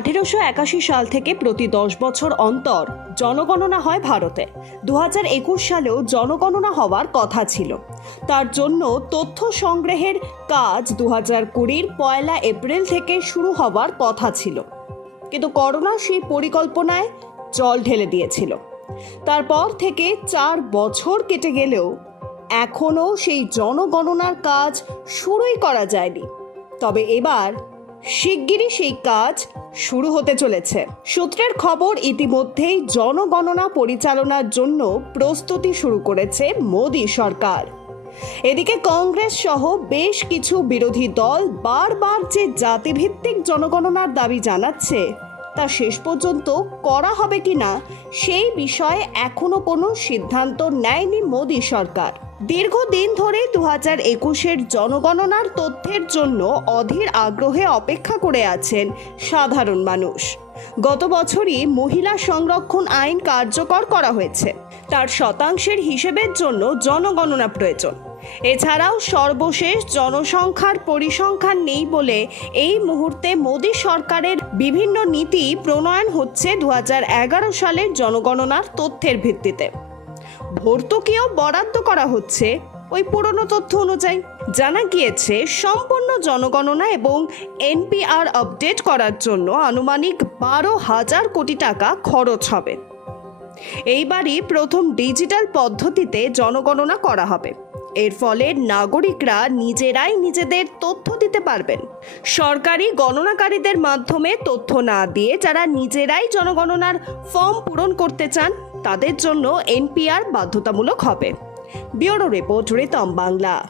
আঠেরোশো একাশি সাল থেকে প্রতি দশ বছর অন্তর জনগণনা হয় ভারতে। দু হাজার একুশ সালেও জনগণনা হওয়ার কথা ছিল। তার জন্য তথ্য সংগ্রহের কাজ দু হাজার কুড়ির পয়লা এপ্রিল থেকে শুরু হওয়ার কথা ছিল। কিন্তু করোনা সেই পরিকল্পনায় জল ঢেলে দিয়েছিল। তারপর থেকে চার বছর কেটে গেলেও এখনও সেই জনগণনার কাজ শুরুই করা যায়নি। তবে এবার শিগগিরই সেই কাজ শুরু হতে চলেছে। সূত্রের খবর, ইতিমধ্যেই জনগণনা পরিচালনার জন্য প্রস্তুতি শুরু করেছে মোদী সরকার। এদিকে কংগ্রেস সহ বেশ কিছু বিরোধী দল বারবার যে জাতিভিত্তিক জনগণনার দাবি জানাচ্ছে তা শেষ পর্যন্ত করা হবে কিনা সেই বিষয়ে এখনও কোনো সিদ্ধান্ত নেয়নি মোদী সরকার। দীর্ঘদিন ধরে দু হাজার একুশের জনগণনার তথ্যের জন্য অধীর আগ্রহে অপেক্ষা করে আছেন সাধারণ মানুষ। গত বছরই মহিলা সংরক্ষণ আইন কার্যকর করা হয়েছে। তার শতাংশের হিসেবের জন্য জনগণনা প্রয়োজন। এছাড়াও সর্বশেষ জনসংখ্যার পরিসংখ্যান নেই বলে এই মুহূর্তে মোদী সরকারের বিভিন্ন নীতি প্রণয়ন হচ্ছে দু হাজার এগারো সালের জনগণনার তথ্যের ভিত্তিতে। ভর্তুকিও বরাদ্দ করা হচ্ছে ওই পুরনো তথ্য অনুযায়ী। জানা গিয়েছে, সম্পূর্ণ জনগণনা এবং এনপিআর আপডেট করার জন্য আনুমানিক বারো হাজার কোটি টাকা খরচ হবে। এইবারই প্রথম ডিজিটাল পদ্ধতিতে জনগণনা করা হবে। এর ফলে নাগরিকরা নিজেরাই নিজেদের তথ্য দিতে পারবেন। সরকারি গণনাকারীদের মাধ্যমে তথ্য না দিয়ে যারা নিজেরাই জনগণনার ফর্ম পূরণ করতে চান, তাদের জন্য এনপিআর বাধ্যতামূলক হবে। Bureau report, Ritam Bangla.